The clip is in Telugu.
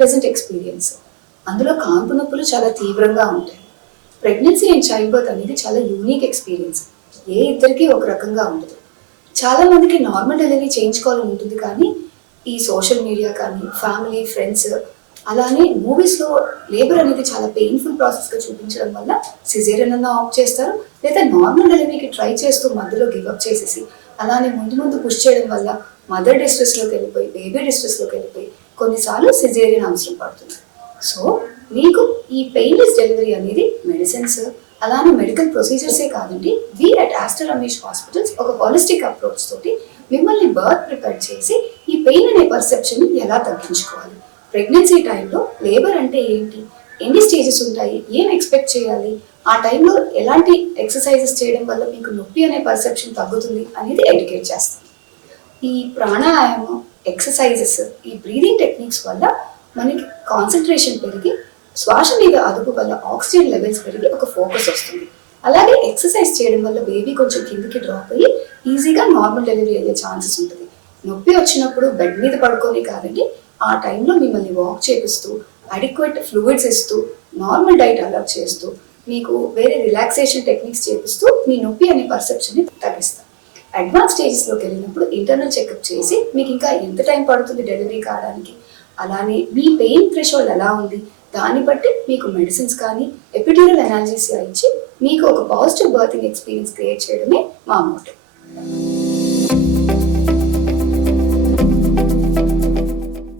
Unpleasant experience. అందులో కాన్పు నొప్పులు చాలా తీవ్రంగా ఉంటాయి. ప్రెగ్నెన్సీ అండ్ చైల్డ్ బర్త్ అనేది చాలా యూనిక్ ఎక్స్పీరియన్స్. ఏ ఇద్దరికి ఒక రకంగా ఉండదు. చాలా మందికి నార్మల్ డెలివరీ చేయించుకోవాలని ఉంటుంది, కానీ ఈ సోషల్ మీడియా కానీ ఫ్యామిలీ ఫ్రెండ్స్ అలానే మూవీస్లో లేబర్ అనేది చాలా పెయిన్ఫుల్ ప్రాసెస్గా చూపించడం వల్ల సిజేరియన్ అన్న ఆప్ట్ చేస్తారు, లేదా నార్మల్ డెలివరీకి ట్రై చేస్తూ మధ్యలో గివప్ చేసేసి అలానే ముందు పుష్ చేయడం వల్ల మదర్ డిస్ట్రెస్లోకి వెళ్ళిపోయి బేబీ డిస్ట్రెస్లోకి వెళ్ళిపోయి కొన్నిసార్లు సిజేరియన్ అవసరం పడుతుంది. సో మీకు ఈ పెయిన్లెస్ డెలివరీ అనేది మెడిసిన్స్ అలానే మెడికల్ ప్రొసీజర్సే కాదండి, వి అట్ ఆస్టర్ రమేష్ హాస్పిటల్స్ ఒక హాలిస్టిక్ అప్రోచ్ తోటి మిమ్మల్ని బర్త్ ప్రిపేర్ చేసి ఈ పెయిన్ అనే పర్సెప్షన్ ఎలా తగ్గించుకోవాలి, ప్రెగ్నెన్సీ టైంలో లేబర్ అంటే ఏంటి, ఎన్ని స్టేజెస్ ఉంటాయి, ఏం ఎక్స్పెక్ట్ చేయాలి, ఆ టైంలో ఎలాంటి ఎక్సర్సైజెస్ చేయడం వల్ల మీకు నొప్పి అనే పర్సెప్షన్ తగ్గుతుంది అనేది ఎడ్యుకేట్ చేస్తాం. ఈ ప్రాణాయామం ఎక్సర్సైజెస్ ఈ బ్రీదింగ్ టెక్నిక్స్ వల్ల మనకి కాన్సన్ట్రేషన్ పెరిగి శ్వాస మీద అదుపు వల్ల ఆక్సిజన్ లెవెల్స్ పెరిగి ఒక ఫోకస్ వస్తుంది. అలాగే ఎక్సర్సైజ్ చేయడం వల్ల బేబీ కొంచెం కిందికి డ్రాప్ అయ్యి ఈజీగా నార్మల్ డెలివరీ అయ్యే ఛాన్సెస్ ఉంటుంది. నొప్పి వచ్చినప్పుడు బెడ్ మీద పడుకొని కాదండి, ఆ టైంలో మిమ్మల్ని వాక్ చేపిస్తూ అడిక్వేట్ ఫ్లూయిడ్స్ ఇస్తూ నార్మల్ డైట్ అలర్ట్ చేస్తూ మీకు వేరే రిలాక్సేషన్ టెక్నిక్స్ చేపిస్తూ మీ నొప్పి అనే పర్సెప్షన్ని తగ్గిస్తాం. అడ్వాన్స్ స్టేజెస్లోకి వెళ్ళినప్పుడు ఇంటర్నల్ చెకప్ చేసి మీకు ఇంకా ఎంత టైం పడుతుంది డెలివరీ కావడానికి, అలానే మీ పెయిన్ థ్రెషోల్డ్ ఎలా ఉంది దాన్ని బట్టి మీకు మెడిసిన్స్ కానీ ఎపిడ్యూరల్ అనాలిసిస్ ఇచ్చి మీకు ఒక పాజిటివ్ బర్తింగ్ ఎక్స్పీరియన్స్ క్రియేట్ చేయడమే మా మోటో.